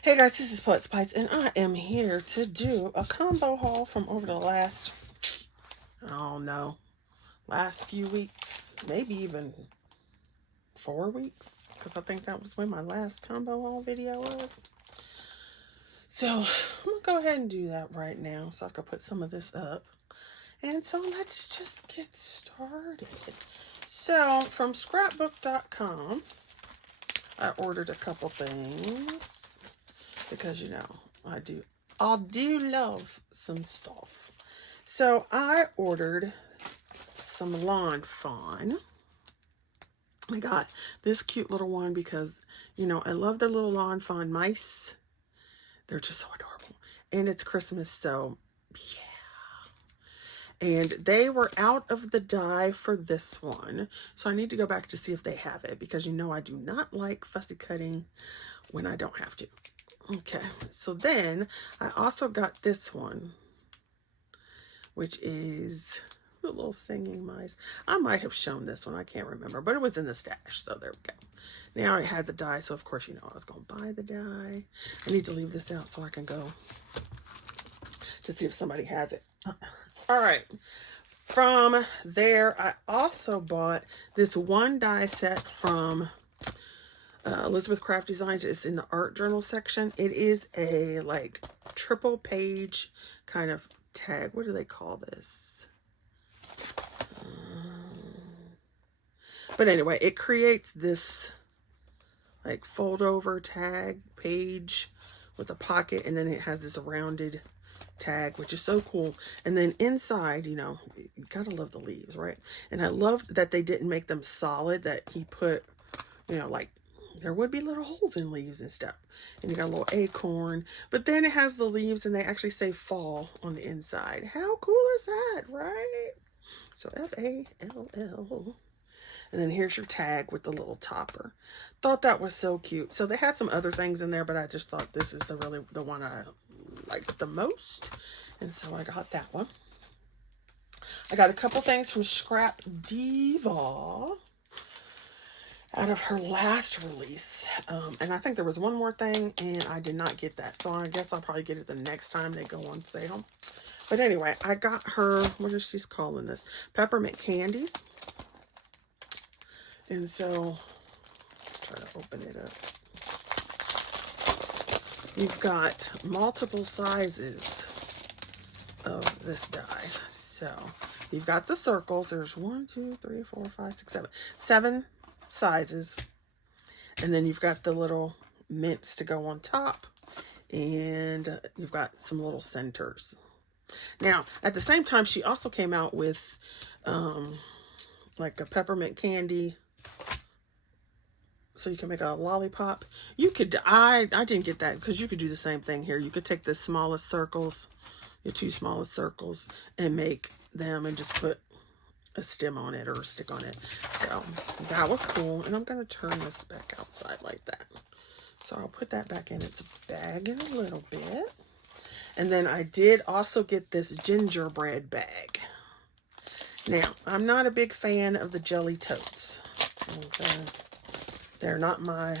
Hey guys, this is Poet Spice, and I am here to do a combo haul from over the last, I don't know, last few weeks, maybe even 4 weeks, because I think that was when my last combo haul video was. So I'm gonna go ahead and do that right now so I can put some of this up. And so let's just get started. So from scrapbook.com, I ordered a couple things because, you know, I do love some stuff. So I ordered some lawn fawn. I got this cute little one because, you know, I love their little lawn fawn mice. They're just so adorable. And it's Christmas, so yeah. And they were out of the die for this one. So I need to go back to see if they have it because, you know, I do not like fussy cutting when I don't have to. Okay, so then I also got this one, which is the little singing mice. I might have shown this one, I can't remember, but it was in the stash, so there we go. Now I had the die, so of course, you know, I was going to buy the die. I need to leave this out so I can go to see if somebody has it. All right, from there, I also bought this one die set from Elizabeth Craft Designs. It's in the art journal section. It is a like triple page kind of tag. What do they call this? But anyway, it creates this like fold over tag page with a pocket, and then it has this rounded tag, which is so cool. And then inside, you know, you gotta love the leaves, right? And I loved that they didn't make them solid, that he put, you know, like there would be little holes in leaves and stuff. And you got a little acorn, but then it has the leaves and they actually say fall on the inside. How cool is that, right? So F-A-L-L. And then here's your tag with the little topper. Thought that was so cute. So they had some other things in there, but I just thought this is the one I liked the most. And so I got that one. I got a couple things from Scrapdiva out of her last release. And I think there was one more thing and I did not get that. So I guess I'll probably get it the next time they go on sale. But anyway, I got her, what is she calling this? Peppermint candies. And so, try to open it up. You've got multiple sizes of this die. So, you've got the circles. There's 1, 2, 3, 4, 5, 6, 7. 7 sizes. And then you've got the little mints to go on top. And you've got some little centers. Now, at the same time, she also came out with like a peppermint candy, so you can make a lollipop. You could, I didn't get that because you could do the same thing here. You could take the smallest circles, your 2 smallest circles, and make them and just put a stem on it or a stick on it. So that was cool. And I'm going to turn this back outside like that. So I'll put that back in its bag in a little bit. And then I did also get this gingerbread bag. Now, I'm not a big fan of the jelly totes. Okay. They're not my,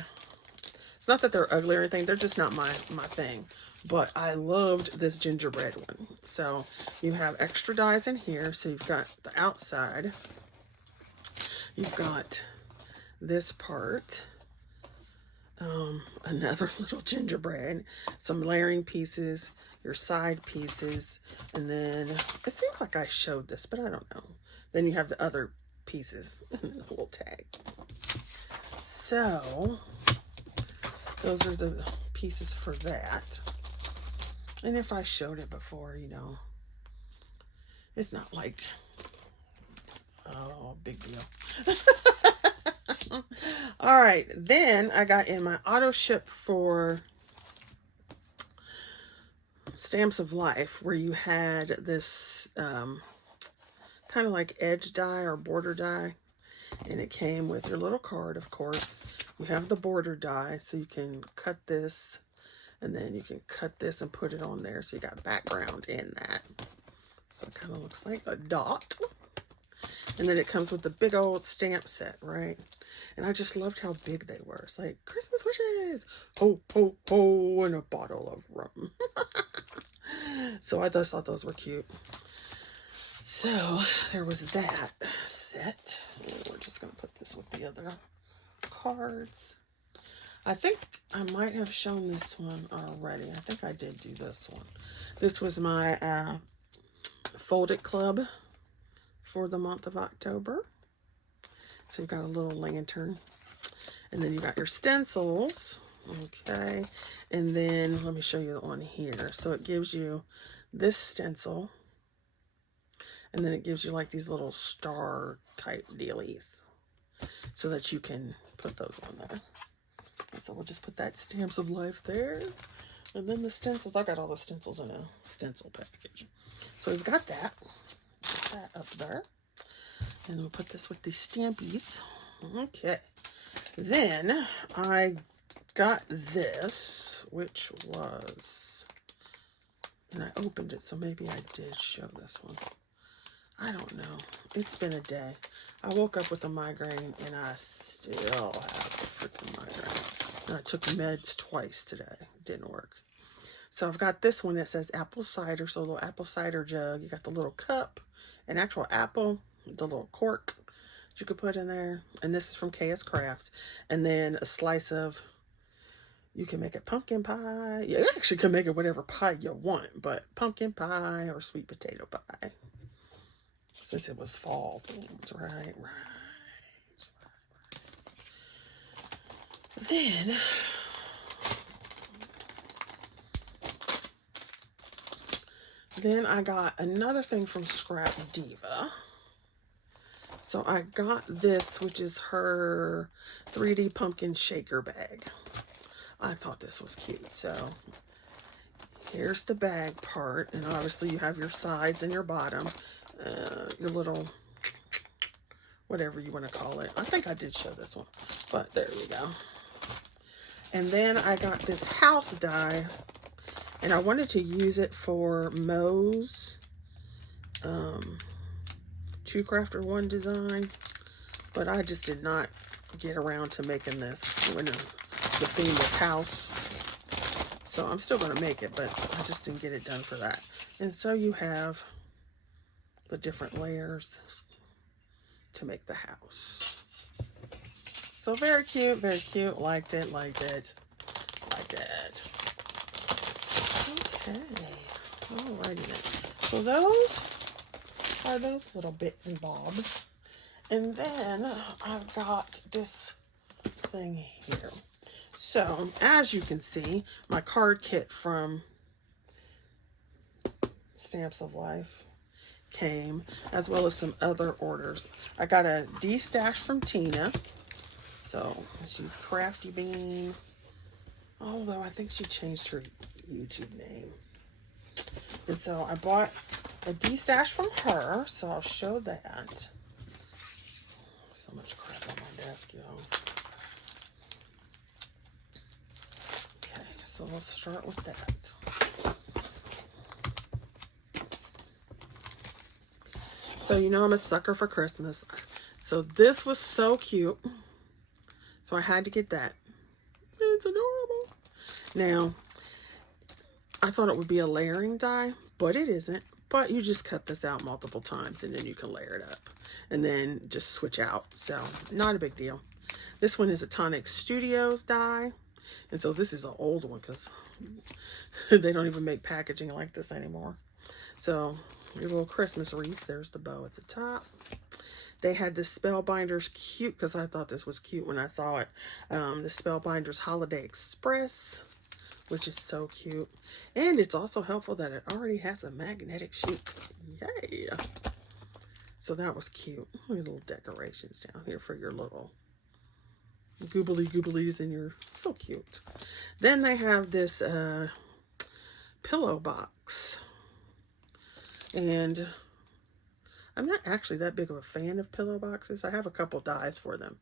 it's not that they're ugly or anything, they're just not my thing. But I loved this gingerbread one. So you have extra dies in here. So you've got the outside. You've got this part. Another little gingerbread. Some layering pieces. Your side pieces. And then, it seems like I showed this, but I don't know. Then you have the other pieces. And then a little tag. So, those are the pieces for that. And if I showed it before, you know, it's not like, oh, big deal. All right, then I got in my auto ship for Stamps of Life, where you had this kind of like edge die or border die. And it came with your little card, of course. You have the border die, so you can cut this, and then you can cut this and put it on there. So you got background in that. So it kind of looks like a dot. And then it comes with the big old stamp set, right? And I just loved how big they were. It's like, Christmas wishes! Ho, ho, ho, and a bottle of rum. So I just thought those were cute. So there was that set. And we're just going to put this with the other cards. I think I might have shown this one already. I think I did do this one. This was my folded club for the month of October. So you've got a little lantern. And then you got your stencils. Okay. And then let me show you the one here. So it gives you this stencil. And then it gives you like these little star type dealies so that you can put those on there. So we'll just put that Stamps of Life there. And then the stencils, I got all the stencils in a stencil package. So we've got that. Put that up there. And we'll put this with the stampies. Okay. Then I got this, which was, and I opened it, so maybe I did show this one. I don't know. It's been a day. I woke up with a migraine, and I still have a freaking migraine. And I took meds twice today. Didn't work. So I've got this one that says apple cider. So a little apple cider jug. You got the little cup, an actual apple, the little cork that you could put in there. And this is from KS Crafts. And then a slice of, you can make it pumpkin pie. You actually can make it whatever pie you want, but pumpkin pie or sweet potato pie. Since it was fall themed, right. Then I got another thing from Scrapdiva. So I got this, which is her 3D pumpkin shaker bag. I thought this was cute. So here's the bag part, and obviously you have your sides and your bottom. Your little, whatever you want to call it. I think I did show this one, but there we go. And then I got this house die, and I wanted to use it for Mo's True Crafter 1 design, but I just did not get around to making this when the theme was house. So I'm still going to make it, but I just didn't get it done for that. And so you have the different layers to make the house. So very cute, very cute. Liked it, liked it, liked it. Okay, alrighty then. So those are those little bits and bobs. And then I've got this thing here. So as you can see, my card kit from Stamps of Life came, as well as some other orders. I got a destash from Tina. So she's Crafty Bean. Although I think she changed her YouTube name. And so I bought a destash from her. So I'll show that. So much crap on my desk, y'all. Okay, so let's start with that. So you know I'm a sucker for Christmas. So this was so cute. So I had to get that. It's adorable. Now, I thought it would be a layering die, but it isn't. But you just cut this out multiple times and then you can layer it up. And then just switch out. So not a big deal. This one is a Tonic Studios die. And so this is an old one because they don't even make packaging like this anymore. So your little Christmas wreath. There's the bow at the top. They had the Spellbinders cute, because I thought this was cute when I saw it. The Spellbinders Holiday Express, which is so cute. And it's also helpful that it already has a magnetic sheet. Yay! So that was cute. Little decorations down here for your little gooblies and your, so cute. Then they have this pillow box. And I'm not actually that big of a fan of pillow boxes. I have a couple dies for them.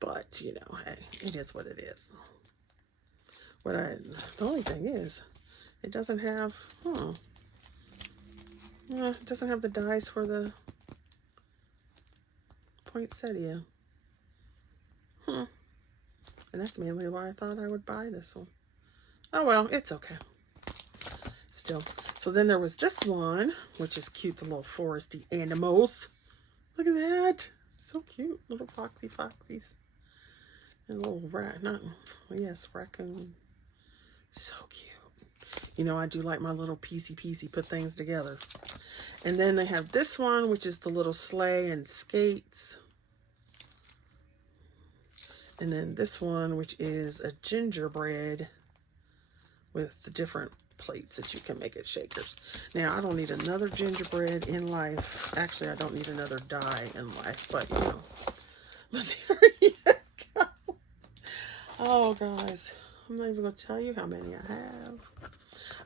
But, you know, hey, it is what it is. The only thing is, it doesn't have, it doesn't have the dies for the poinsettia. And that's mainly why I thought I would buy this one. Oh well, it's okay. Still. So then there was this one, which is cute, the little foresty animals. Look at that. So cute. Little foxies. And little rat, yes, raccoon. So cute. You know, I do like my little piecey put things together. And then they have this one, which is the little sleigh and skates. And then this one, which is a gingerbread with the different plates that you can make at Shakers. Now, I don't need another gingerbread in life. Actually, I don't need another die in life, but you know. But there you go. Oh, guys, I'm not even going to tell you how many I have.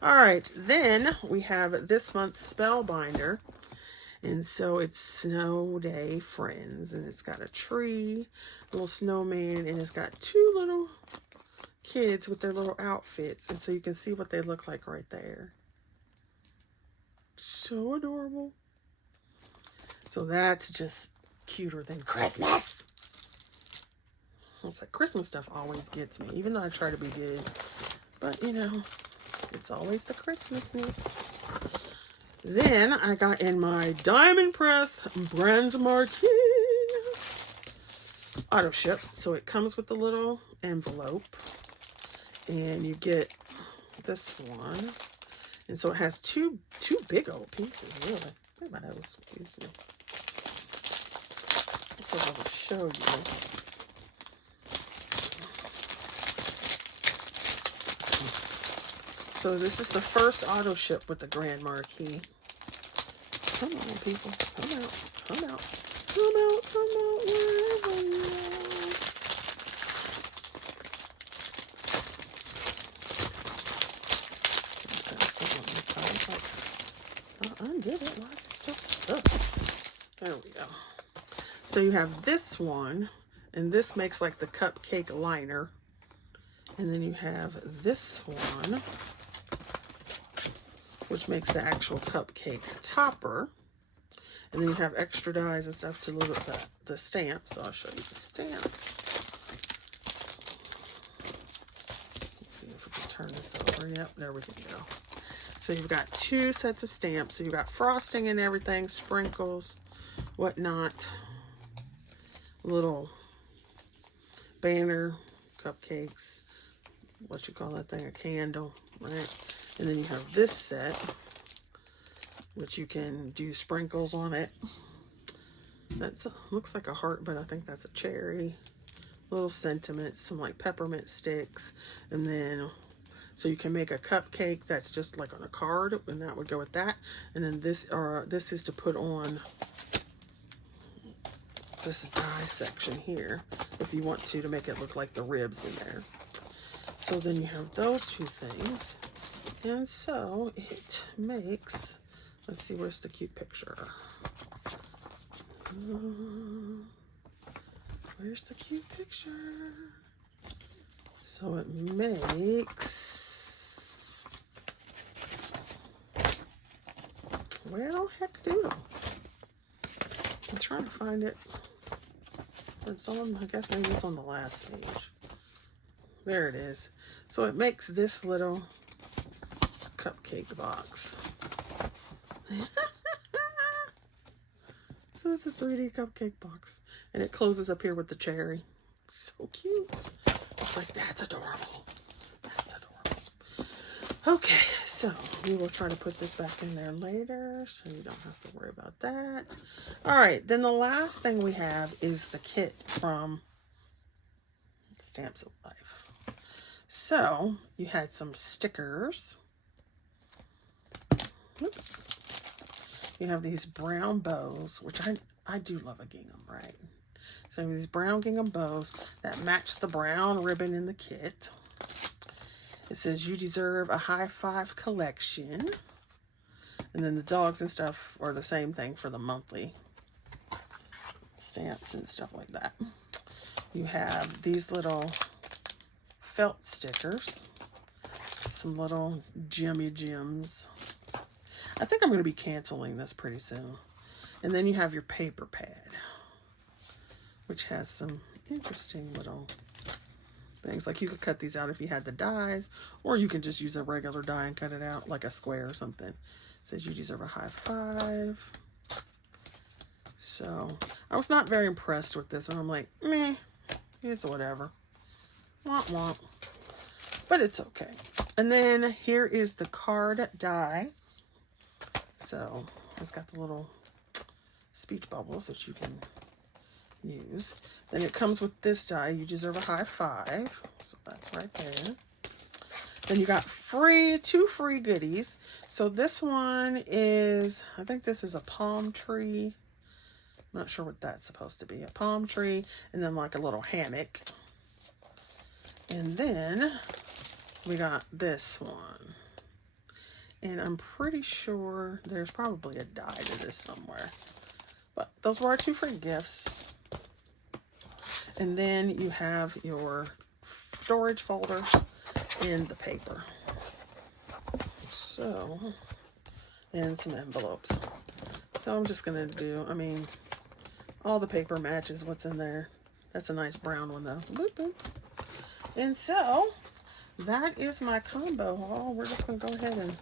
All right, then we have this month's Spellbinder. And so it's Snow Day Friends, and it's got a tree, a little snowman, and it's got two little kids with their little outfits. And so you can see what they look like right there. So adorable. So that's just cuter than Christmas. It's like Christmas stuff always gets me, even though I try to be good. But, you know, it's always the Christmasness. Then I got in my Diamond Press brand marquee auto ship. So it comes with a little envelope, and you get this one. And so it has two big old pieces, really. Look at my nose, excuse me. So I will show you. So this is the first auto ship with the Grand Marquee. Come on, people. Come out. Come out. Come out. Come out. Wherever you are. I undid it. Why is it still stuck? There we go. So you have this one, and this makes like the cupcake liner. And then you have this one, which makes the actual cupcake topper. And then you have extra dies and stuff to look at the stamps. So I'll show you the stamps. Let's see if we can turn this over. Yep, there we go. So you've got two sets of stamps. So you've got frosting and everything, sprinkles, whatnot, little banner, cupcakes, what you call that thing, a candle, right? And then you have this set, which you can do sprinkles on it. That looks like a heart, but I think that's a cherry. Little sentiments, some like peppermint sticks. And then, so you can make a cupcake that's just like on a card, and that would go with that. And then this is to put on this die section here, if you want to make it look like the ribs in there. So then you have those two things. And so it makes, let's see, where's the cute picture? Where's the cute picture? So it makes, well, heck doodle. I'm trying to find it. It's on, I guess maybe it's on the last page. There it is. So it makes this little cupcake box. So it's a 3D cupcake box, and it closes up here with the cherry. So cute. It's like, that's adorable. That's adorable. Okay, so we will try to put this back in there later, so you don't have to worry about that. All right, then the last thing we have is the kit from Stamps of Life. So you had some stickers. Oops. You have these brown bows, which I do love a gingham, right? So these brown gingham bows that match the brown ribbon in the kit. It says, you deserve a high five collection. And then the dogs and stuff are the same thing for the monthly stamps and stuff like that. You have these little felt stickers. Some little Jimmy Jims. I think I'm going to be canceling this pretty soon. And then you have your paper pad. which has some interesting little things. Like you could cut these out if you had the dies, or you can just use a regular die and cut it out like a square or something. It says you deserve a high five. So I was not very impressed with this one. I'm like, meh, it's whatever. Womp womp. But it's okay. And then here is the card die. So it's got the little speech bubbles that you can use. Then it comes with this die. You deserve a high five. So that's right there. Then you got two free goodies. So this one is, I think this is a palm tree. I'm not sure what that's supposed to be. A palm tree and then like a little hammock. And then we got this one. And I'm pretty sure there's probably a die to this somewhere. But those were our two free gifts. And then you have your storage folder in the paper. So, and some envelopes. So I'm just going to do, I mean, all the paper matches what's in there. That's a nice brown one though. Boop, boop. And so that is my combo haul. We're just going to go ahead and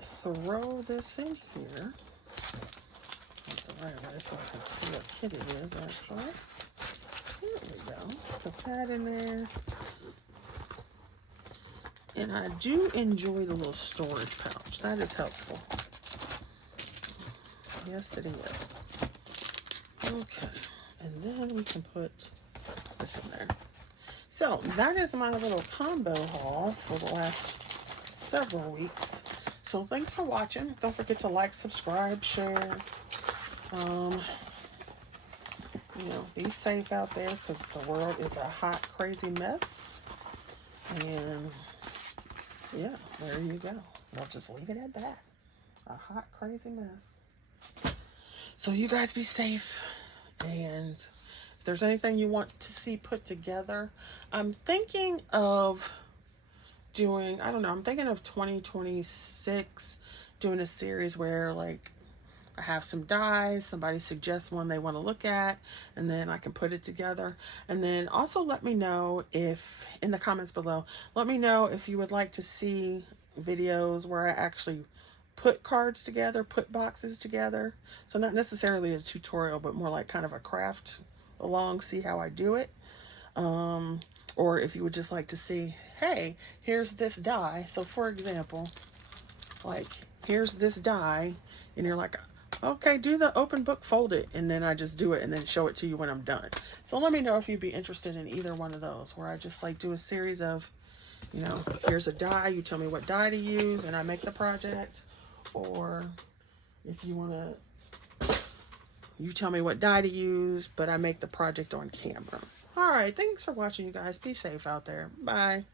throw this in here. Right away so I can see what kit it is actually. There we go. Put that in there. And I do enjoy the little storage pouch. That is helpful. Yes, it is. Okay. And then we can put this in there. So that is my little combo haul for the last several weeks. So thanks for watching. Don't forget to like, subscribe, share. You know, be safe out there because the world is a hot, crazy mess. And yeah, there you go. I'll just leave it at that. A hot, crazy mess. So you guys be safe. And if there's anything you want to see put together, I'm thinking of doing, I don't know, I'm thinking of 2026 doing a series where like I have some dies, somebody suggests one they want to look at, and then I can put it together. And then also let me know if, in the comments below, let me know if you would like to see videos where I actually put cards together, put boxes together. So not necessarily a tutorial, but more like kind of a craft along, see how I do it. Or if you would just like to see, hey, here's this die. So for example, like here's this die, and you're like, okay, do the open book, fold it, and then I just do it and then show it to you when I'm done. So let me know if you'd be interested in either one of those, where I just like do a series of, you know, here's a die, you tell me what die to use and I make the project. Or if you want to, you tell me what die to use, but I make the project on camera. All right, thanks for watching, you guys. Be safe out there. Bye.